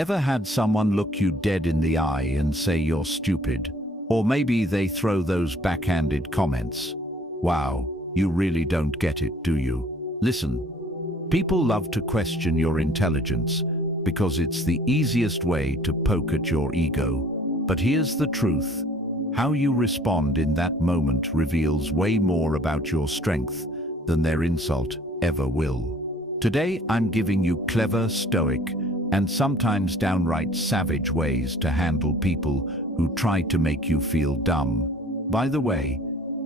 Ever had someone look you dead in the eye and say you're stupid? Or maybe they throw those backhanded comments. Wow, you really don't get it, do you? Listen, people love to question your intelligence because it's the easiest way to poke at your ego. But here's the truth. How you respond in that moment reveals way more about your strength than their insult ever will. Today, I'm giving you clever, stoic, and sometimes downright savage ways to handle people who try to make you feel dumb. By the way,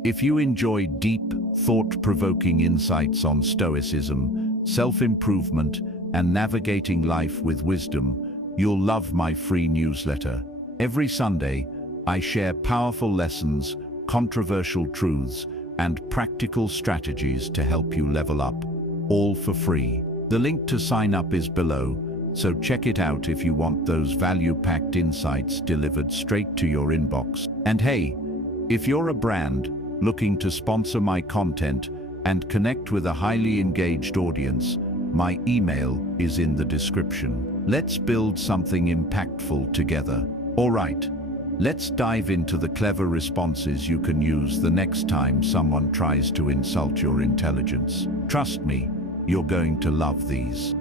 if you enjoy deep, thought-provoking insights on Stoicism, self-improvement, and navigating life with wisdom, you'll love my free newsletter. Every Sunday, I share powerful lessons, controversial truths, and practical strategies to help you level up, all for free. The link to sign up is below, so check it out if you want those value-packed insights delivered straight to your inbox. And hey, if you're a brand looking to sponsor my content and connect with a highly engaged audience, my email is in the description. Let's build something impactful together. All right, let's dive into the clever responses you can use the next time someone tries to insult your intelligence. Trust me, you're going to love these.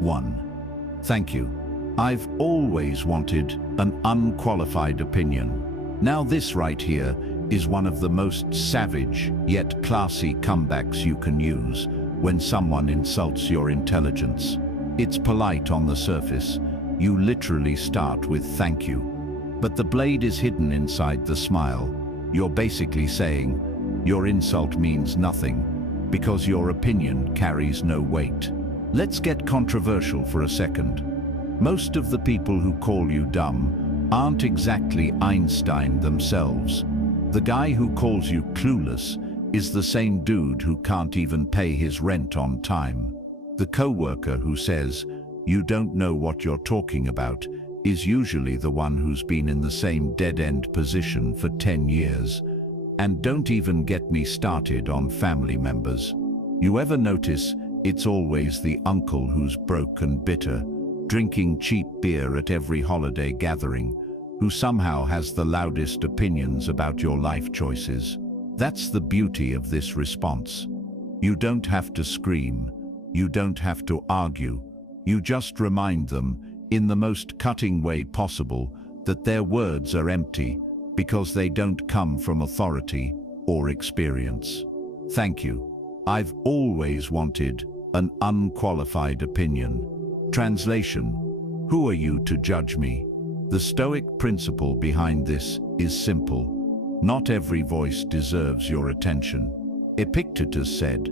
1. Thank you. I've always wanted an unqualified opinion. Now this right here is one of the most savage yet classy comebacks you can use when someone insults your intelligence. It's polite on the surface. You literally start with thank you. But the blade is hidden inside the smile. You're basically saying, your insult means nothing because your opinion carries no weight. Let's get controversial for a second. Most of the people who call you dumb aren't exactly Einstein themselves. The guy who calls you clueless is the same dude who can't even pay his rent on time. The coworker who says, you don't know what you're talking about, is usually the one who's been in the same dead-end position for 10 years. And don't even get me started on family members. You ever notice it's always the uncle who's broke and bitter, drinking cheap beer at every holiday gathering, who somehow has the loudest opinions about your life choices? That's the beauty of this response. You don't have to scream. You don't have to argue. You just remind them, in the most cutting way possible, that their words are empty because they don't come from authority or experience. Thank you. I've always wanted an unqualified opinion. Translation: who are you to judge me? The Stoic principle behind this is simple. Not every voice deserves your attention. Epictetus said,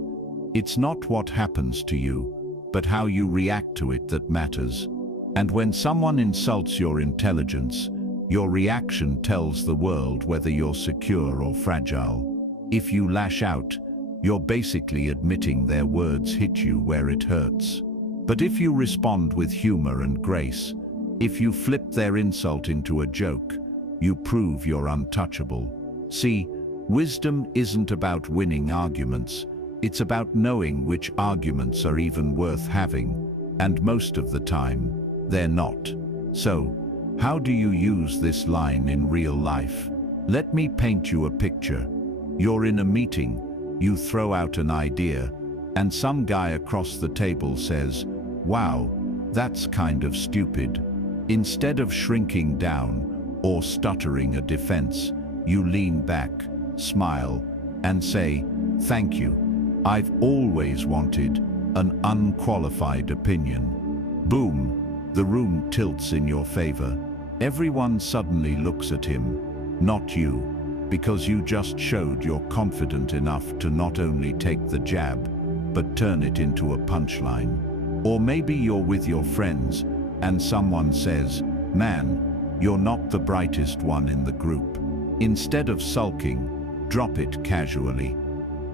it's not what happens to you, but how you react to it that matters. And when someone insults your intelligence, your reaction tells the world whether you're secure or fragile. If you lash out, you're basically admitting their words hit you where it hurts. But if you respond with humor and grace, if you flip their insult into a joke, you prove you're untouchable. See, wisdom isn't about winning arguments. It's about knowing which arguments are even worth having, and most of the time, they're not. So, how do you use this line in real life? Let me paint you a picture. You're in a meeting, you throw out an idea, and some guy across the table says, wow, that's kind of stupid. Instead of shrinking down or stuttering a defense, you lean back, smile, and say, thank you. I've always wanted an unqualified opinion. Boom, the room tilts in your favor. Everyone suddenly looks at him, not you, because you just showed you're confident enough to not only take the jab, but turn it into a punchline. Or maybe you're with your friends and someone says, man, you're not the brightest one in the group. Instead of sulking, drop it casually.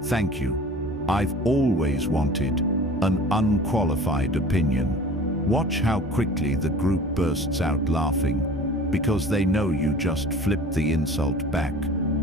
Thank you. I've always wanted an unqualified opinion. Watch how quickly the group bursts out laughing, because they know you just flipped the insult back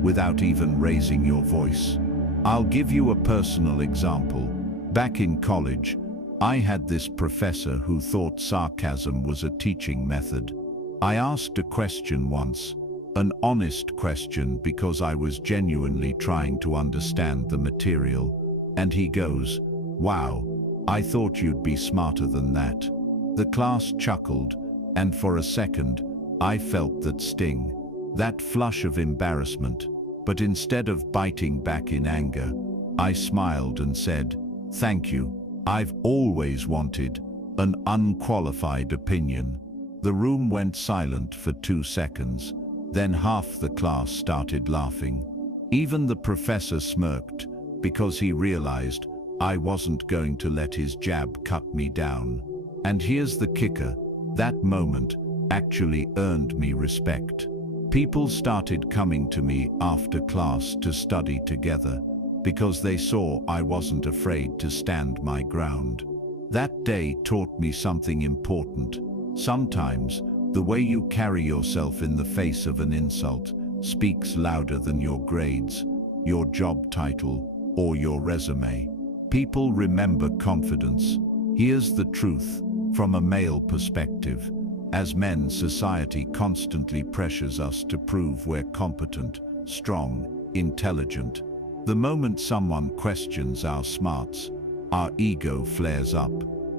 without even raising your voice. I'll give you a personal example. Back in college, I had this professor who thought sarcasm was a teaching method. I asked a question once, an honest question because I was genuinely trying to understand the material, and he goes, "Wow, I thought you'd be smarter than that." The class chuckled, and for a second, I felt that sting, that flush of embarrassment, but instead of biting back in anger, I smiled and said, "Thank you. I've always wanted an unqualified opinion." The room went silent for 2 seconds, then half the class started laughing. Even the professor smirked, because he realized I wasn't going to let his jab cut me down. And here's the kicker, that moment actually earned me respect. People started coming to me after class to study together, because they saw I wasn't afraid to stand my ground. That day taught me something important. Sometimes, the way you carry yourself in the face of an insult speaks louder than your grades, your job title, or your resume. People remember confidence. Here's the truth, from a male perspective. As men, society constantly pressures us to prove we're competent, strong, intelligent. The moment someone questions our smarts, our ego flares up.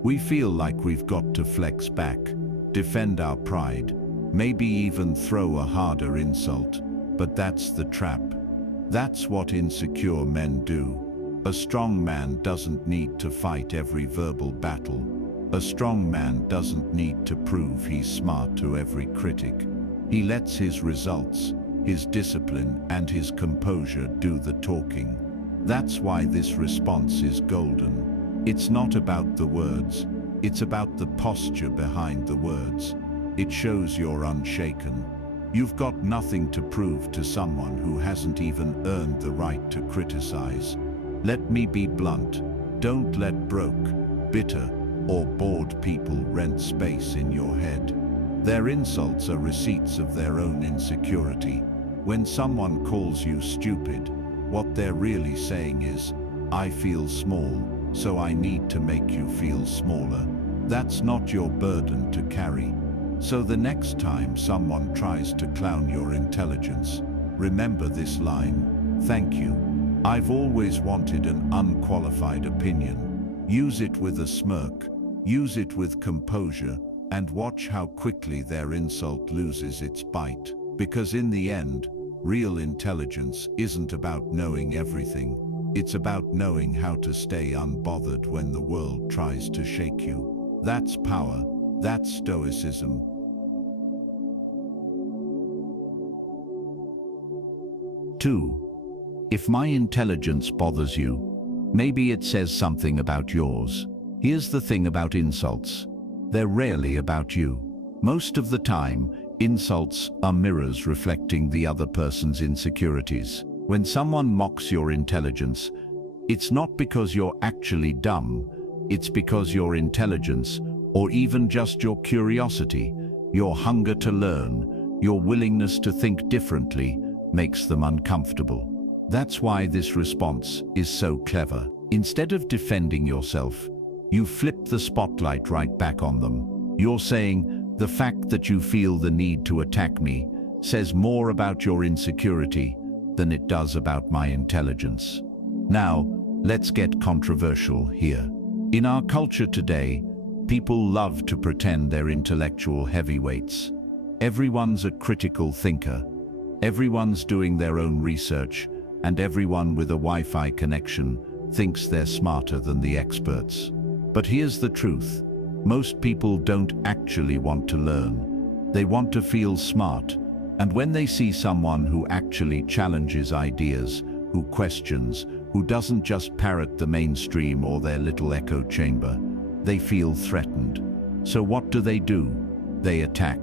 We feel like we've got to flex back, defend our pride, maybe even throw a harder insult. But that's the trap. That's what insecure men do. A strong man doesn't need to fight every verbal battle. A strong man doesn't need to prove he's smart to every critic. He lets his results, his discipline, and his composure do the talking. That's why this response is golden. It's not about the words, it's about the posture behind the words. It shows you're unshaken. You've got nothing to prove to someone who hasn't even earned the right to criticize. Let me be blunt. Don't let broke, bitter, or bored people rent space in your head. Their insults are receipts of their own insecurity. When someone calls you stupid, what they're really saying is, "I feel small, so I need to make you feel smaller." That's not your burden to carry. So the next time someone tries to clown your intelligence, remember this line, "Thank you. I've always wanted an unqualified opinion." Use it with a smirk, use it with composure, and watch how quickly their insult loses its bite. Because in the end, real intelligence isn't about knowing everything. It's about knowing how to stay unbothered when the world tries to shake you. That's power. That's Stoicism. 2. If my intelligence bothers you, maybe it says something about yours. Here's the thing about insults. They're rarely about you. Most of the time, insults are mirrors reflecting the other person's insecurities. When someone mocks your intelligence, it's not because you're actually dumb, it's because your intelligence, or even just your curiosity, your hunger to learn, your willingness to think differently, makes them uncomfortable. That's why this response is so clever. Instead of defending yourself, you flip the spotlight right back on them. You're saying, "The fact that you feel the need to attack me says more about your insecurity than it does about my intelligence." Now, let's get controversial here. In our culture today, people love to pretend they're intellectual heavyweights. Everyone's a critical thinker. Everyone's doing their own research, and everyone with a Wi-Fi connection thinks they're smarter than the experts. But here's the truth. Most people don't actually want to learn. They want to feel smart. And when they see someone who actually challenges ideas, who questions, who doesn't just parrot the mainstream or their little echo chamber, they feel threatened. So what do? They attack.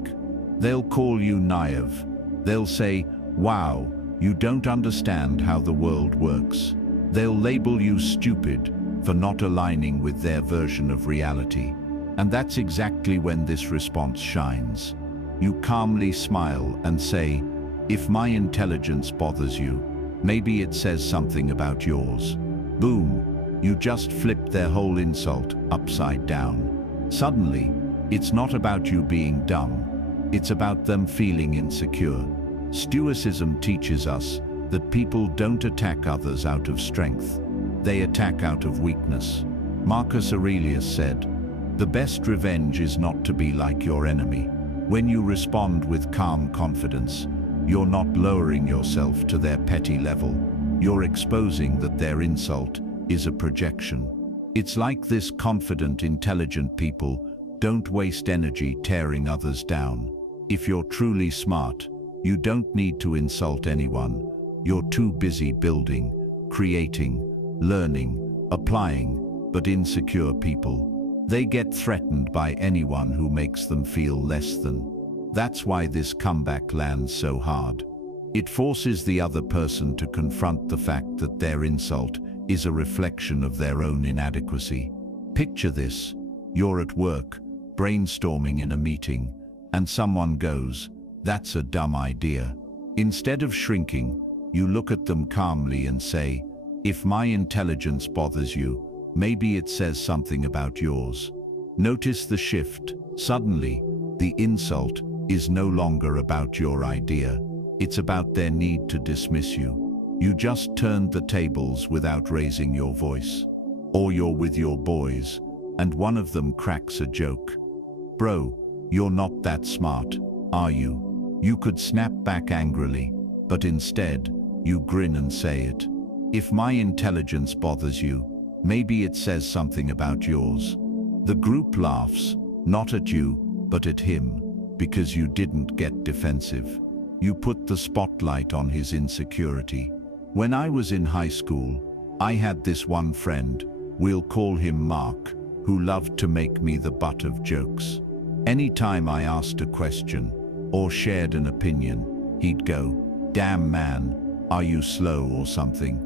They'll call you naive. They'll say, "Wow, you don't understand how the world works." They'll label you stupid for not aligning with their version of reality. And that's exactly when this response shines. You calmly smile and say, "If my intelligence bothers you, maybe it says something about yours." Boom, You just flipped their whole insult upside down. Suddenly, it's not about you being dumb. It's about them feeling insecure. Stoicism teaches us that people don't attack others out of strength. They attack out of weakness. Marcus Aurelius said, "The best revenge is not to be like your enemy." When you respond with calm confidence, you're not lowering yourself to their petty level. You're exposing that their insult is a projection. It's like this: confident, intelligent people don't waste energy tearing others down. If you're truly smart, you don't need to insult anyone. You're too busy building, creating, learning, applying. But insecure people, they get threatened by anyone who makes them feel less than. That's why this comeback lands so hard. It forces the other person to confront the fact that their insult is a reflection of their own inadequacy. Picture this: you're at work, brainstorming in a meeting, and someone goes, "That's a dumb idea." Instead of shrinking, you look at them calmly and say, "If my intelligence bothers you, maybe it says something about yours." Notice the shift. Suddenly, the insult is no longer about your idea. It's about their need to dismiss you. You just turned the tables without raising your voice. Or you're with your boys, and one of them cracks a joke. "Bro, you're not that smart, are you?" You could snap back angrily, but instead, you grin and say it. "If my intelligence bothers you, maybe it says something about yours." The group laughs, not at you, but at him, because you didn't get defensive. You put the spotlight on his insecurity. When I was in high school, I had this one friend, we'll call him Mark, who loved to make me the butt of jokes. Anytime I asked a question or shared an opinion, he'd go, "Damn man, are you slow or something?"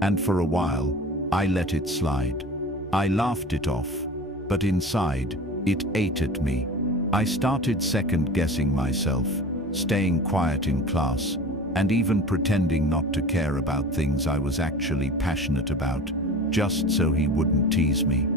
And for a while, I let it slide. I laughed it off, but inside, it ate at me. I started second-guessing myself, staying quiet in class, and even pretending not to care about things I was actually passionate about, just so he wouldn't tease me.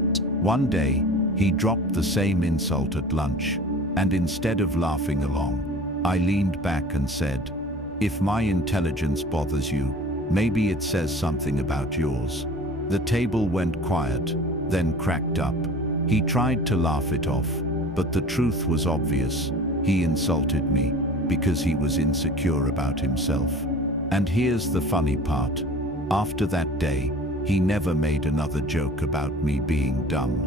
One day, he dropped the same insult at lunch, and instead of laughing along, I leaned back and said, "If my intelligence bothers you, maybe it says something about yours." The table went quiet, then cracked up. He tried to laugh it off, but the truth was obvious. He insulted me because he was insecure about himself. And here's the funny part. After that day, he never made another joke about me being dumb.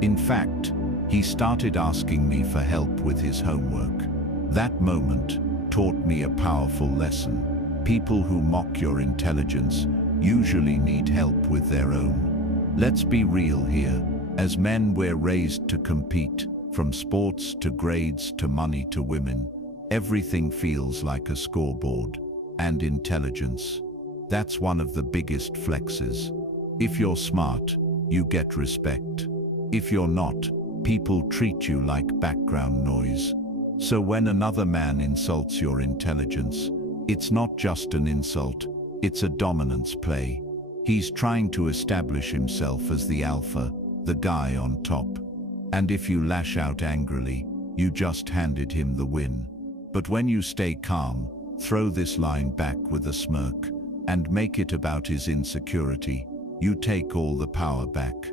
In fact, he started asking me for help with his homework. That moment taught me a powerful lesson. People who mock your intelligence usually need help with their own. Let's be real here. As men, we're raised to compete. From sports to grades to money to women, everything feels like a scoreboard. And intelligence, that's one of the biggest flexes. If you're smart, you get respect. If you're not, people treat you like background noise. So when another man insults your intelligence, it's not just an insult, it's a dominance play. He's trying to establish himself as the alpha, the guy on top. And if you lash out angrily, you just handed him the win. But when you stay calm, throw this line back with a smirk, and make it about his insecurity, you take all the power back.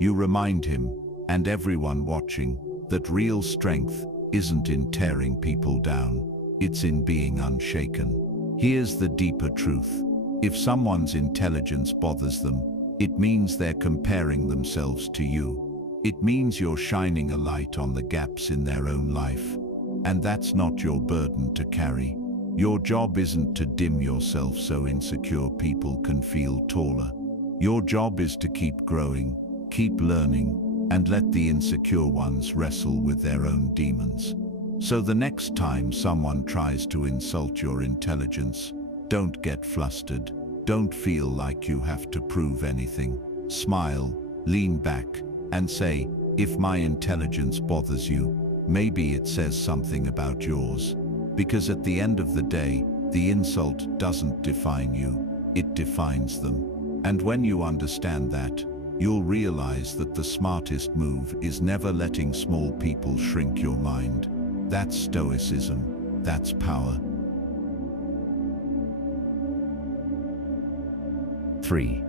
You remind him, and everyone watching, that real strength isn't in tearing people down, it's in being unshaken. Here's the deeper truth. If someone's intelligence bothers them, it means they're comparing themselves to you. It means you're shining a light on the gaps in their own life. And that's not your burden to carry. Your job isn't to dim yourself so insecure people can feel taller. Your job is to keep growing, keep learning, and let the insecure ones wrestle with their own demons. So the next time someone tries to insult your intelligence, don't get flustered. Don't feel like you have to prove anything. Smile, lean back, and say, "If my intelligence bothers you, maybe it says something about yours." Because at the end of the day, the insult doesn't define you, it defines them. And when you understand that, you'll realize that the smartest move is never letting small people shrink your mind. That's Stoicism. That's power. 3.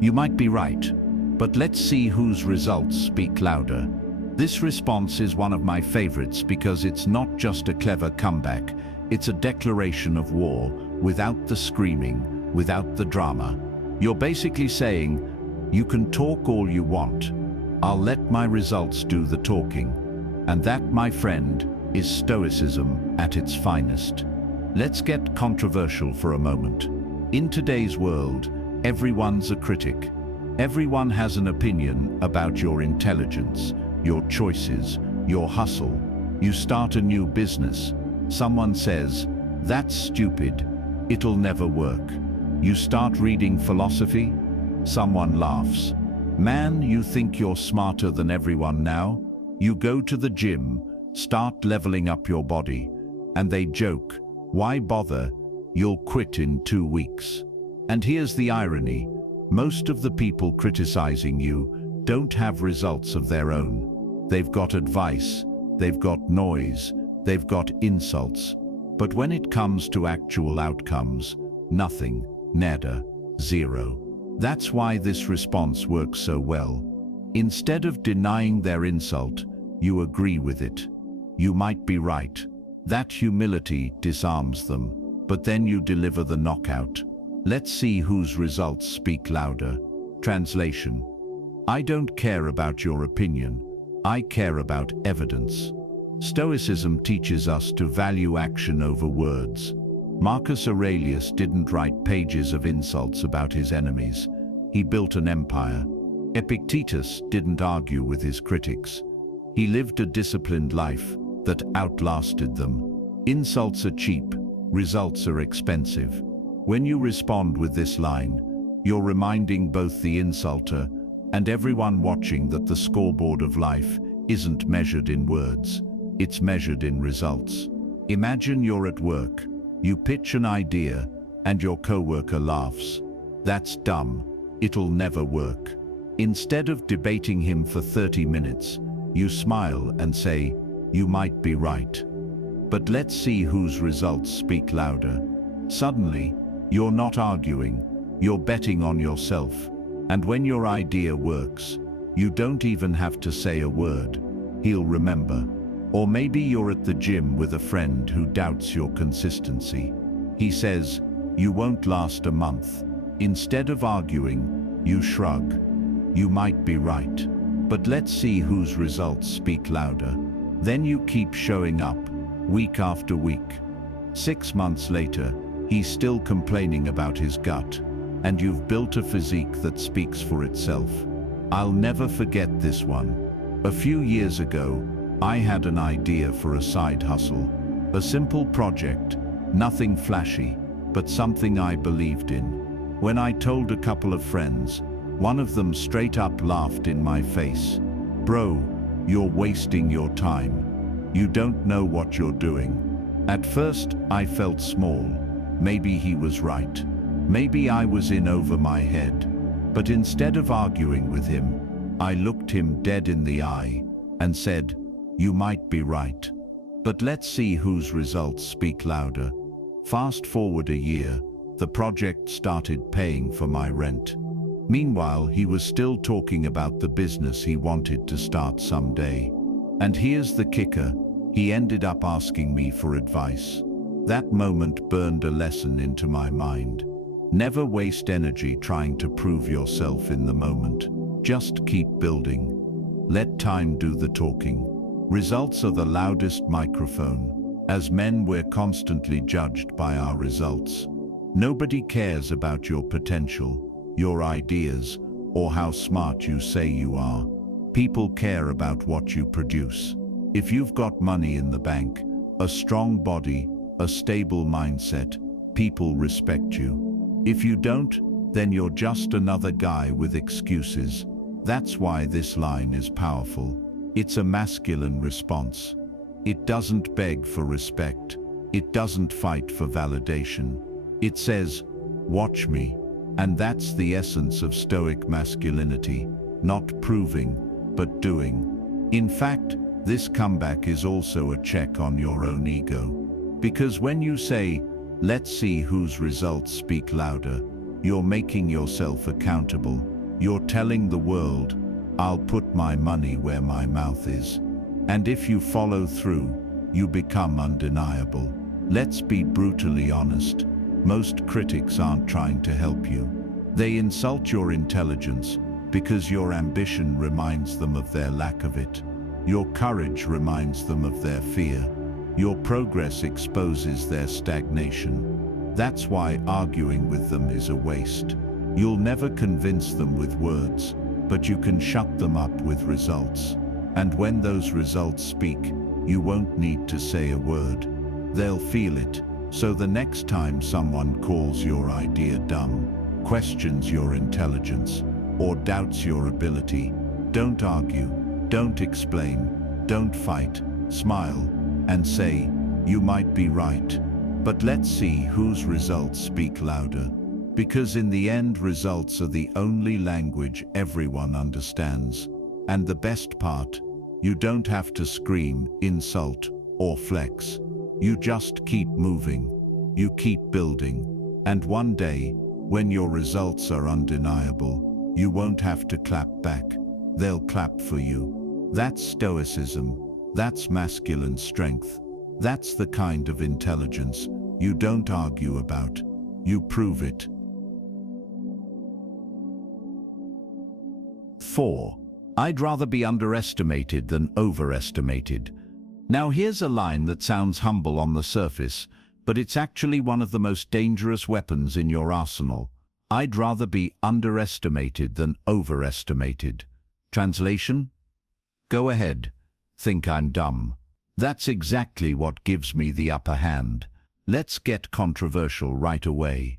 You might be right, but let's see whose results speak louder. This response is one of my favorites because it's not just a clever comeback, it's a declaration of war without the screaming, without the drama. You're basically saying, you can talk all you want, I'll let my results do the talking. And that, my friend, is Stoicism at its finest. Let's get controversial for a moment. In today's world, everyone's a critic. Everyone has an opinion about your intelligence, your choices, your hustle. You start a new business. Someone says, that's stupid. It'll never work. You start reading philosophy. Someone laughs. Man, you think you're smarter than everyone now? You go to the gym, start leveling up your body, and they joke, why bother? You'll quit in 2 weeks. And here's the irony. Most of the people criticizing you don't have results of their own. They've got advice, they've got noise, they've got insults. But when it comes to actual outcomes, nothing, nada, zero. That's why this response works so well. Instead of denying their insult, you agree with it. You might be right. That humility disarms them, but then you deliver the knockout. Let's see whose results speak louder. Translation: I don't care about your opinion. I care about evidence. Stoicism teaches us to value action over words. Marcus Aurelius didn't write pages of insults about his enemies. He built an empire. Epictetus didn't argue with his critics. He lived a disciplined life that outlasted them. Insults are cheap, results are expensive. When you respond with this line, you're reminding both the insulter and everyone watching that the scoreboard of life isn't measured in words, it's measured in results. Imagine you're at work, you pitch an idea, and your coworker laughs. That's dumb, it'll never work. Instead of debating him for 30 minutes, you smile and say, you might be right. But let's see whose results speak louder. Suddenly, you're not arguing, you're betting on yourself. And when your idea works, you don't even have to say a word. He'll remember. Or maybe you're at the gym with a friend who doubts your consistency. He says, you won't last a month. Instead of arguing, you shrug. You might be right. But let's see whose results speak louder. Then you keep showing up, week after week. 6 months later, he's still complaining about his gut, and you've built a physique that speaks for itself. I'll never forget this one. A few years ago, I had an idea for a side hustle. A simple project, nothing flashy, but something I believed in. When I told a couple of friends, one of them straight up laughed in my face. Bro, you're wasting your time. You don't know what you're doing. At first, I felt small. Maybe he was right. Maybe I was in over my head. But instead of arguing with him, I looked him dead in the eye and said, you might be right. But let's see whose results speak louder. Fast forward a year, the project started paying for my rent. Meanwhile, he was still talking about the business he wanted to start someday. And here's the kicker, he ended up asking me for advice. That moment burned a lesson into my mind. Never waste energy trying to prove yourself in the moment. Just keep building. Let time do the talking. Results are the loudest microphone. As men, we're constantly judged by our results. Nobody cares about your potential, your ideas, or how smart you say you are. People care about what you produce. If you've got money in the bank, a strong body, a stable mindset, people respect you. If you don't, then you're just another guy with excuses. That's why this line is powerful. It's a masculine response. It doesn't beg for respect. It doesn't fight for validation. It says, watch me. And that's the essence of Stoic masculinity, not proving, but doing. In fact, this comeback is also a check on your own ego. Because when you say, let's see whose results speak louder, you're making yourself accountable. You're telling the world, I'll put my money where my mouth is. And if you follow through, you become undeniable. Let's be brutally honest. Most critics aren't trying to help you. They insult your intelligence because your ambition reminds them of their lack of it. Your courage reminds them of their fear. Your progress exposes their stagnation. That's why arguing with them is a waste. You'll never convince them with words, but you can shut them up with results. And when those results speak, you won't need to say a word. They'll feel it. So the next time someone calls your idea dumb, questions your intelligence, or doubts your ability, don't argue, don't explain, don't fight, smile, and say, you might be right. But let's see whose results speak louder. Because in the end, results are the only language everyone understands. And the best part, you don't have to scream, insult, or flex. You just keep moving. You keep building. And one day, when your results are undeniable, you won't have to clap back. They'll clap for you. That's Stoicism. That's masculine strength. That's the kind of intelligence you don't argue about. You prove it. 4. I'd rather be underestimated than overestimated. Now here's a line that sounds humble on the surface, but it's actually one of the most dangerous weapons in your arsenal. I'd rather be underestimated than overestimated. Translation? Go ahead. Think I'm dumb. That's exactly what gives me the upper hand. Let's get controversial right away.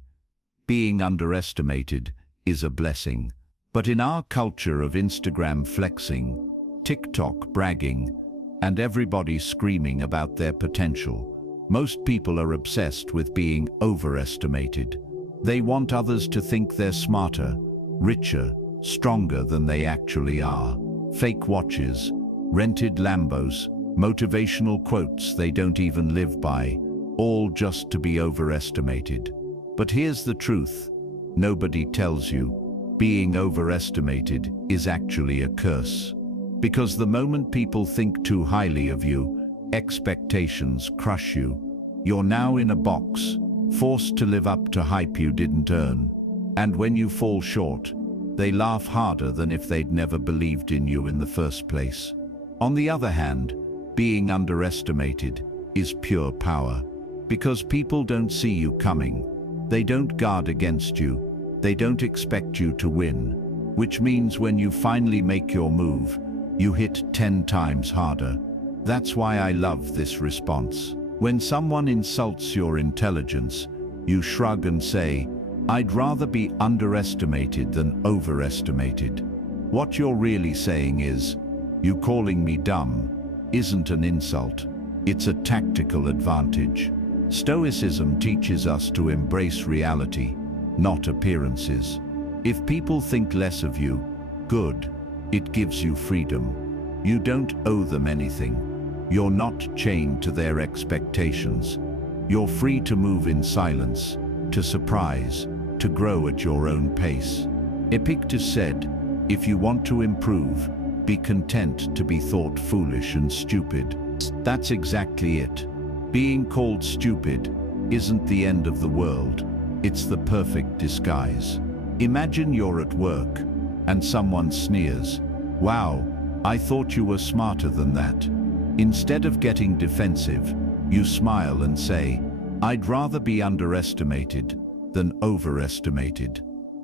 Being underestimated is a blessing. But in our culture of Instagram flexing, TikTok bragging, and everybody screaming about their potential, most people are obsessed with being overestimated. They want others to think they're smarter, richer, stronger than they actually are. Fake watches, rented Lambos, motivational quotes they don't even live by, all just to be overestimated. But here's the truth. Nobody tells you being overestimated is actually a curse. Because the moment people think too highly of you, expectations crush you. You're now in a box, forced to live up to hype you didn't earn. And when you fall short, they laugh harder than if they'd never believed in you in the first place. On the other hand, being underestimated is pure power. Because people don't see you coming. They don't guard against you. They don't expect you to win. Which means when you finally make your move, you hit 10 times harder. That's why I love this response. When someone insults your intelligence, you shrug and say, I'd rather be underestimated than overestimated. What you're really saying is, you calling me dumb isn't an insult. It's a tactical advantage. Stoicism teaches us to embrace reality, not appearances. If people think less of you, good. It gives you freedom. You don't owe them anything. You're not chained to their expectations. You're free to move in silence, to surprise, to grow at your own pace. Epictetus said, if you want to improve, be content to be thought foolish and stupid. That's exactly it. Being called stupid isn't the end of the world. It's the perfect disguise. Imagine you're at work and someone sneers, wow, I thought you were smarter than that. Instead of getting defensive, you smile and say, I'd rather be underestimated than overestimated.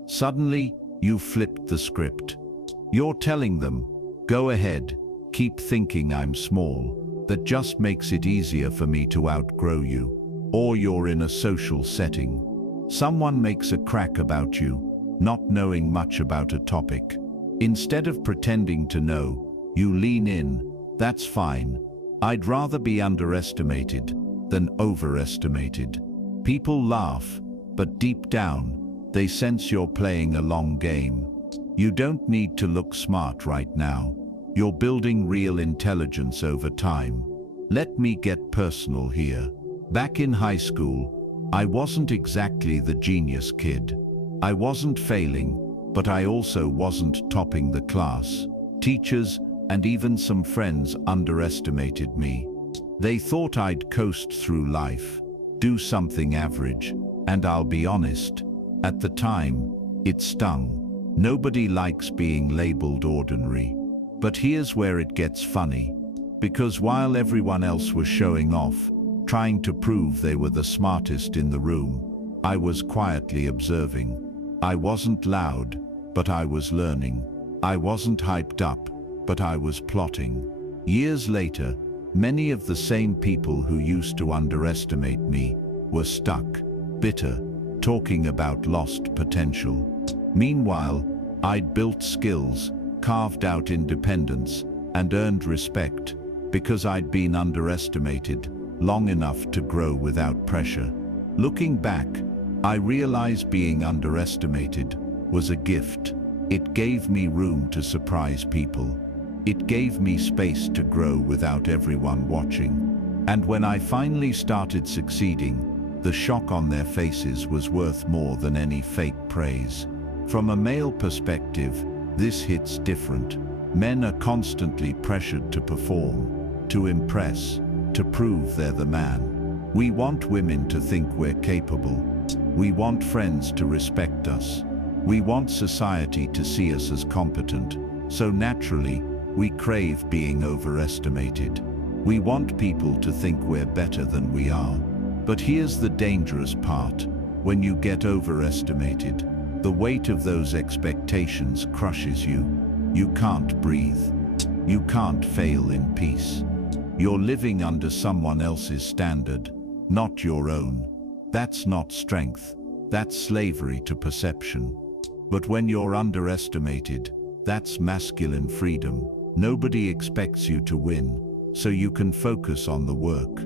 Suddenly, you flipped the script. You're telling them, go ahead, keep thinking I'm small. That just makes it easier for me to outgrow you. Or you're in a social setting. Someone makes a crack about you, not knowing much about a topic. Instead of pretending to know, you lean in. That's fine. I'd rather be underestimated than overestimated. People laugh, but deep down, They sense you're playing a long game. You don't need to look smart right now. You're building real intelligence over time. Let me get personal here. Back in high school, I wasn't exactly the genius kid. I wasn't failing, but I also wasn't topping the class. Teachers and even some friends underestimated me. They thought I'd coast through life, do something average, and I'll be honest, at the time, it stung. Nobody likes being labeled ordinary. But here's where it gets funny. Because while everyone else was showing off, trying to prove they were the smartest in the room, I was quietly observing. I wasn't loud, but I was learning. I wasn't hyped up, but I was plotting. Years later, many of the same people who used to underestimate me were stuck, bitter, talking about lost potential. Meanwhile, I'd built skills, carved out independence, and earned respect because I'd been underestimated long enough to grow without pressure. Looking back, I realized being underestimated was a gift. It gave me room to surprise people. It gave me space to grow without everyone watching. And when I finally started succeeding, the shock on their faces was worth more than any fake praise. From a male perspective, this hits different. Men are constantly pressured to perform, to impress, to prove they're the man. We want women to think we're capable. We want friends to respect us. We want society to see us as competent. So naturally, we crave being overestimated. We want people to think we're better than we are. But here's the dangerous part. When you get overestimated, the weight of those expectations crushes you. You can't breathe. You can't fail in peace. You're living under someone else's standard, not your own. That's not strength. That's slavery to perception. But when you're underestimated, that's masculine freedom. Nobody expects you to win, so you can focus on the work.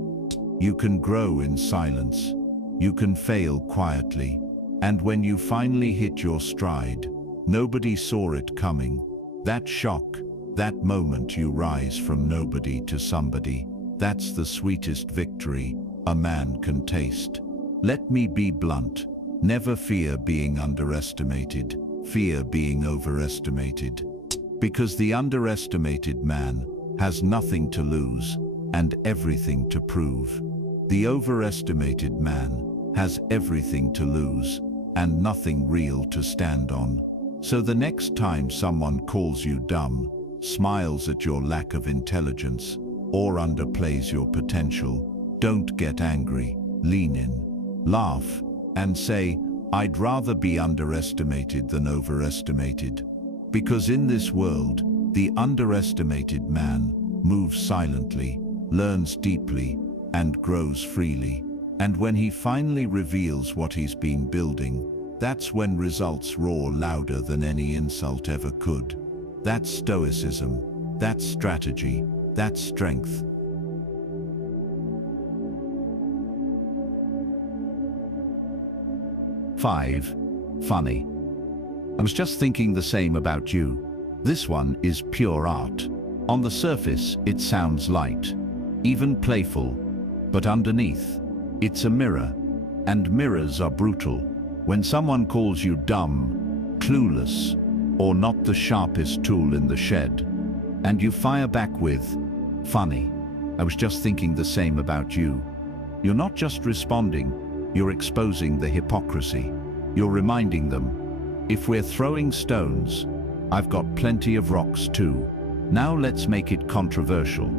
You can grow in silence. You can fail quietly. And when you finally hit your stride, nobody saw it coming. That shock, that moment you rise from nobody to somebody, that's the sweetest victory a man can taste. Let me be blunt. Never fear being underestimated. Fear being overestimated. Because the underestimated man has nothing to lose and everything to prove. The overestimated man has everything to lose and nothing real to stand on. So the next time someone calls you dumb, smiles at your lack of intelligence, or underplays your potential, don't get angry. Lean in, laugh, and say, I'd rather be underestimated than overestimated. Because in this world, the underestimated man moves silently, learns deeply, and grows freely. And when he finally reveals what he's been building, that's when results roar louder than any insult ever could. That's Stoicism. That's strategy. That's strength. Five, funny. I was just thinking the same about you. This one is pure art. On the surface, it sounds light, even playful, but underneath, it's a mirror, and mirrors are brutal. When someone calls you dumb, clueless, or not the sharpest tool in the shed, and you fire back with, funny. I was just thinking the same about you. You're not just responding, you're exposing the hypocrisy. You're reminding them, if we're throwing stones, I've got plenty of rocks too. Now let's make it controversial.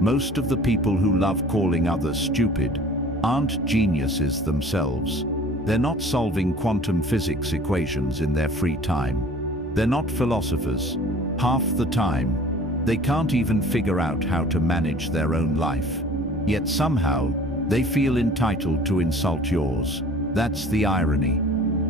Most of the people who love calling others stupid aren't geniuses themselves. They're not solving quantum physics equations in their free time. They're not philosophers. Half the time, they can't even figure out how to manage their own life. Yet somehow, they feel entitled to insult yours. That's the irony.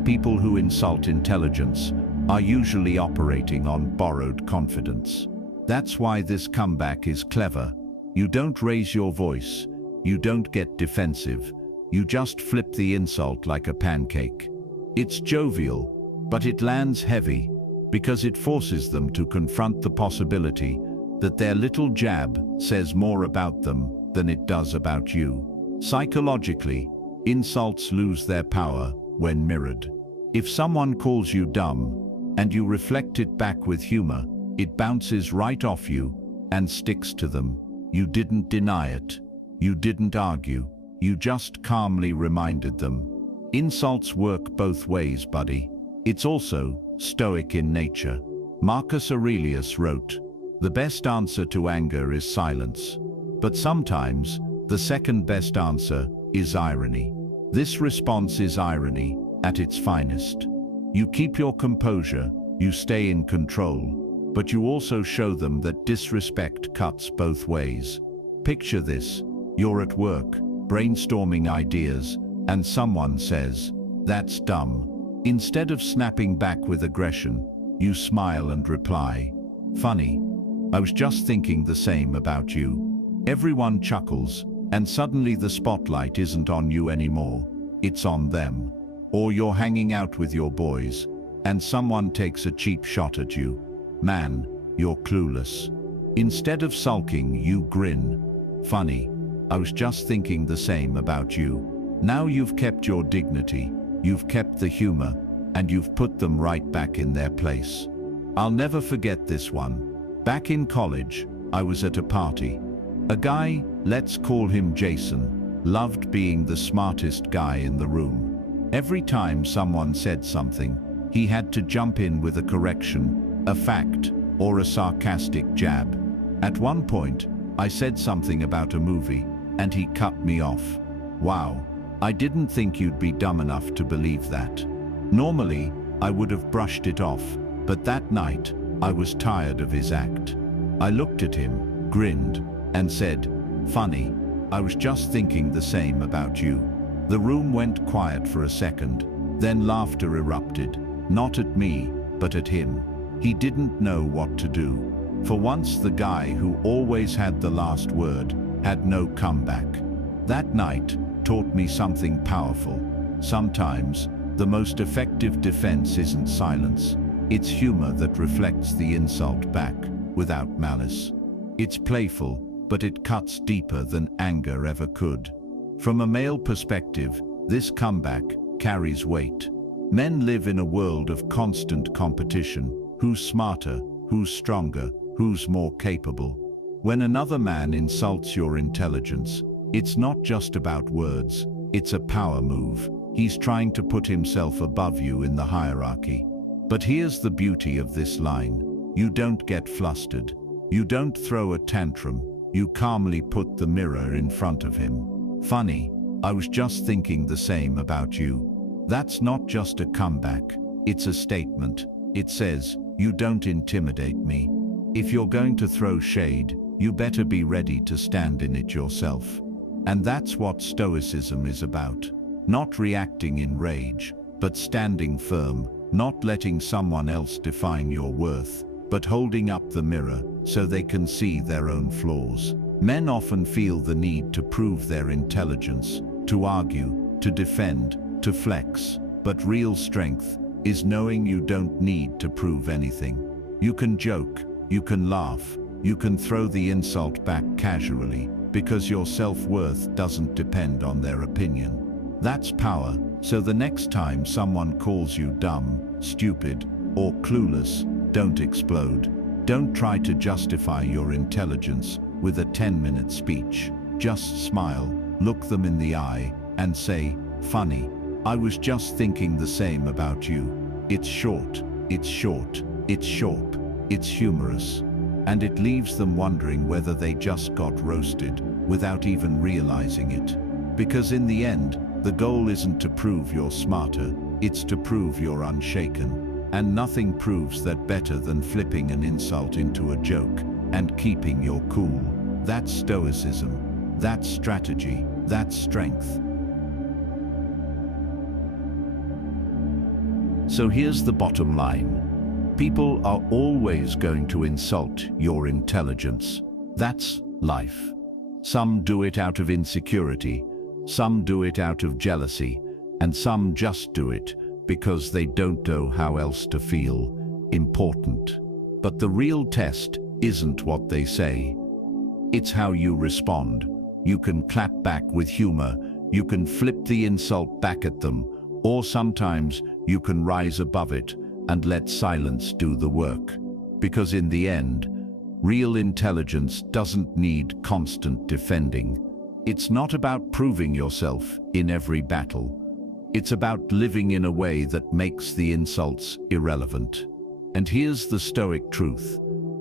People who insult intelligence are usually operating on borrowed confidence. That's why this comeback is clever. You don't raise your voice. You don't get defensive. You just flip the insult like a pancake. It's jovial, but it lands heavy because it forces them to confront the possibility that their little jab says more about them than it does about you. Psychologically, insults lose their power when mirrored. If someone calls you dumb and you reflect it back with humor, it bounces right off you and sticks to them. You didn't deny it. You didn't argue. You just calmly reminded them. Insults work both ways, buddy. It's also Stoic in nature. Marcus Aurelius wrote, "The best answer to anger is silence. But sometimes, the second best answer is irony." This response is irony at its finest. You keep your composure, you stay in control, but you also show them that disrespect cuts both ways. Picture this: you're at work, brainstorming ideas, and someone says, "That's dumb." Instead of snapping back with aggression, you smile and reply, "Funny, I was just thinking the same about you." Everyone chuckles, and suddenly the spotlight isn't on you anymore, it's on them. Or you're hanging out with your boys, and someone takes a cheap shot at you. Man, you're clueless. Instead of sulking, you grin. "Funny, I was just thinking the same about you." Now you've kept your dignity, you've kept the humor, and you've put them right back in their place. I'll never forget this one. Back in college, I was at a party. A guy, let's call him Jason, loved being the smartest guy in the room. Every time someone said something, he had to jump in with a correction, a fact, or a sarcastic jab. At one point, I said something about a movie, and he cut me off. Wow, I didn't think you'd be dumb enough to believe that. Normally, I would have brushed it off, but that night, I was tired of his act. I looked at him, grinned, and said, "Funny, I was just thinking the same about you." The room went quiet for a second, then laughter erupted, not at me, but at him. He didn't know what to do. For once, the guy who always had the last word had no comeback. That night taught me something powerful. Sometimes, the most effective defense isn't silence. It's humor that reflects the insult back, without malice. It's playful, but it cuts deeper than anger ever could. From a male perspective, this comeback carries weight. Men live in a world of constant competition. Who's smarter? Who's stronger? Who's more capable? When another man insults your intelligence, it's not just about words, it's a power move. He's trying to put himself above you in the hierarchy. But here's the beauty of this line. You don't get flustered. You don't throw a tantrum. You calmly put the mirror in front of him. "Funny, I was just thinking the same about you." That's not just a comeback, it's a statement. It says, "You don't intimidate me. If you're going to throw shade, you better be ready to stand in it yourself." And that's what Stoicism is about. Not reacting in rage, but standing firm, not letting someone else define your worth, but holding up the mirror so they can see their own flaws. Men often feel the need to prove their intelligence, to argue, to defend, to flex, but real strength is knowing you don't need to prove anything. You can joke, you can laugh, you can throw the insult back casually, because your self-worth doesn't depend on their opinion. That's power, so the next time someone calls you dumb, stupid, or clueless, don't explode. Don't try to justify your intelligence with a 10-minute speech. Just smile, look them in the eye, and say, "Funny, I was just thinking the same about you." It's short, it's short, it's sharp, it's humorous. And it leaves them wondering whether they just got roasted without even realizing it. Because in the end, the goal isn't to prove you're smarter, it's to prove you're unshaken. And nothing proves that better than flipping an insult into a joke and keeping your cool. That's Stoicism. That's strategy. That's strength. So here's the bottom line. People are always going to insult your intelligence. That's life. Some do it out of insecurity, some do it out of jealousy, and some just do it because they don't know how else to feel important. But the real test isn't what they say. It's how you respond. You can clap back with humor, you can flip the insult back at them, or sometimes you can rise above it and let silence do the work. Because in the end, real intelligence doesn't need constant defending. It's not about proving yourself in every battle. It's about living in a way that makes the insults irrelevant. And here's the Stoic truth.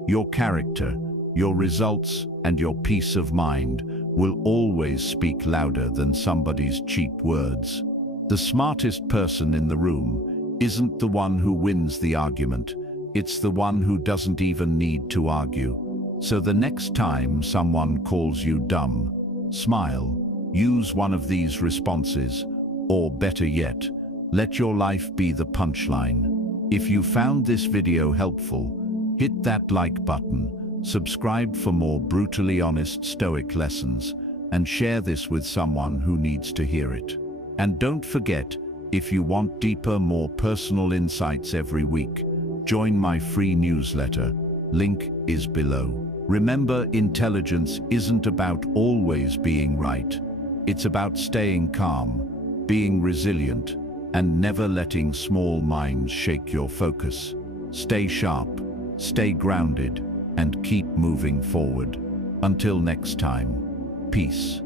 Your character, your results, and your peace of mind will always speak louder than somebody's cheap words. The smartest person in the room isn't the one who wins the argument. It's the one who doesn't even need to argue. So the next time someone calls you dumb, smile, use one of these responses, or better yet, let your life be the punchline. If you found this video helpful, hit that like button, subscribe for more brutally honest Stoic lessons, and share this with someone who needs to hear it. And don't forget, if you want deeper, more personal insights every week, join my free newsletter. Link is below. Remember, intelligence isn't about always being right. It's about staying calm, being resilient, and never letting small minds shake your focus. Stay sharp, stay grounded, and keep moving forward. Until next time, peace.